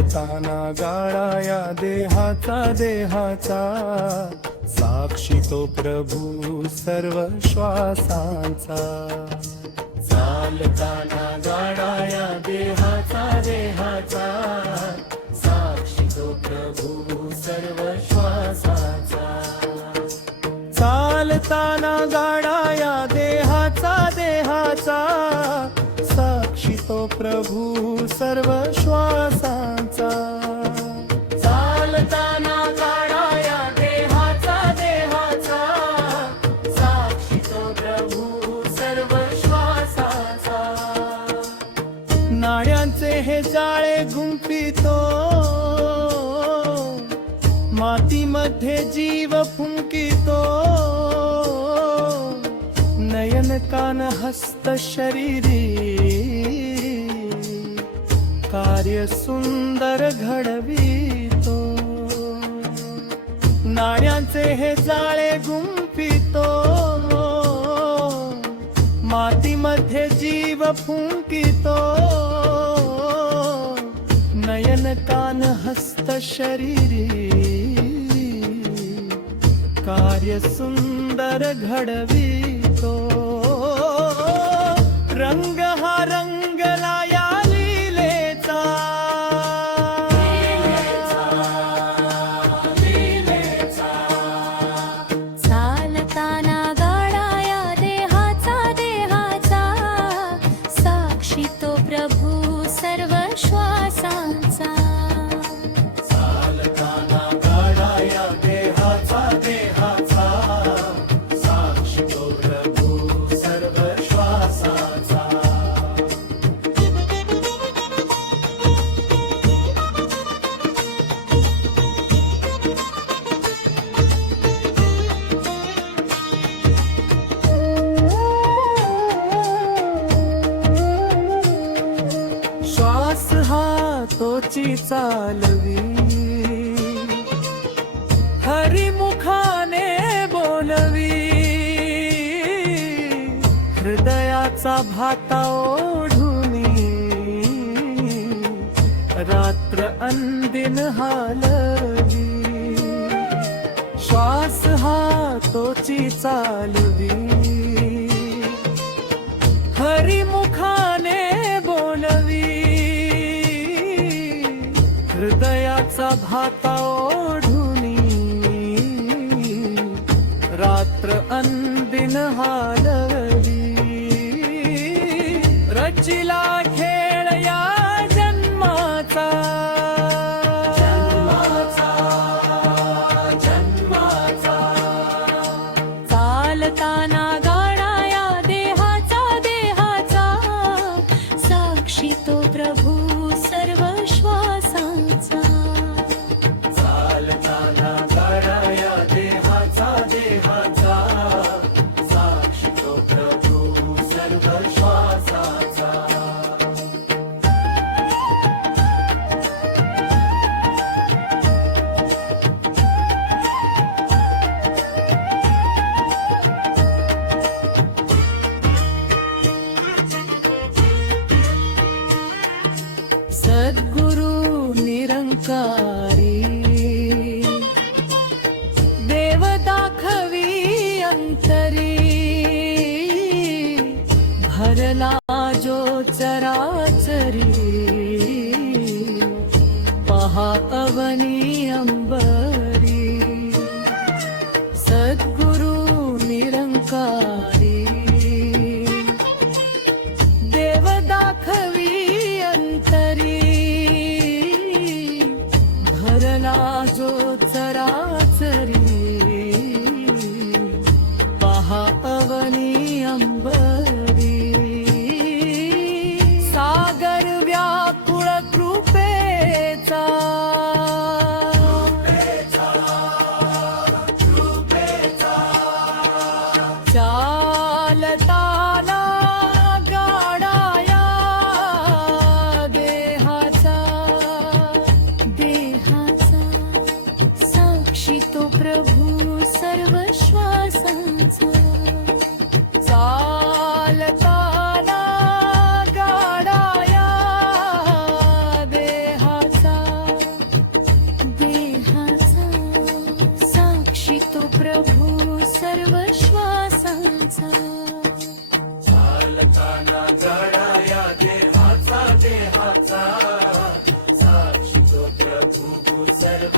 चालताना गाडा या देहाचा साक्षी तो प्रभू सर्व श्वासांचा। चालताना गाडा या देहाचा साक्षी तो प्रभू सर्व श्वासांचा। चालताना गाडा या देहाचा साक्षी तो प्रभू सर्व श्वासांचा। चालताना गाडा या देहाचा साक्षी तो प्रभू सर्व श्वासांचा। नाड्यांचे हे जाळे गुंफितो मातीमध्ये जीव फुंकितो। नयन कान हस्त शरीरी कार्य सुंदर घडवितो। नाड्यांचे हे जाळे गुंफितो मातीमध्ये जीव फुंकितो। नयन कान हस्त शरीरी कार्य सुंदर घडवितो। रंग हा रंगला या लीलेचा, चालताना गाडा या देहाचा साक्षी तो प्रभू सर्व श्वासांचा। चालताना गाडा या देहाचा साक्षी तो प्रभू सर्व श्वासांचा। श्वास हा तोची चालवी, हरिमुखाने बोलवी। हृदयाचा भाता ओढुनी रात्र अंदिन हालवी। श्वास हा तोची चालवी, हरिमुखाने बोलवी। हृदयाचा भाता ओढुनी रात्र अंदिन हालवली। रचिला खेळ या जन्माचा, चालताना गाडा या देहाचा साक्षी तो प्रभू सर्व श्वासांचा। चालताना गाडा या देहाचा साक्षी तो प्रभू सर्व श्वासाचा। सद्गुरु निरंकारी देव दाखवी अंतरी। भरला जो चराचरी पहा अवनी अंबरी। सद्गुरु निरंकारी देव दाखवी अंतरी। भरला जो चराचरी पहा अवनी अंबरी। सागर व्याकुळ कृपेचा, चालताना गाडा या देहाचा साक्षी साक्षी तो प्रभु तू सर्व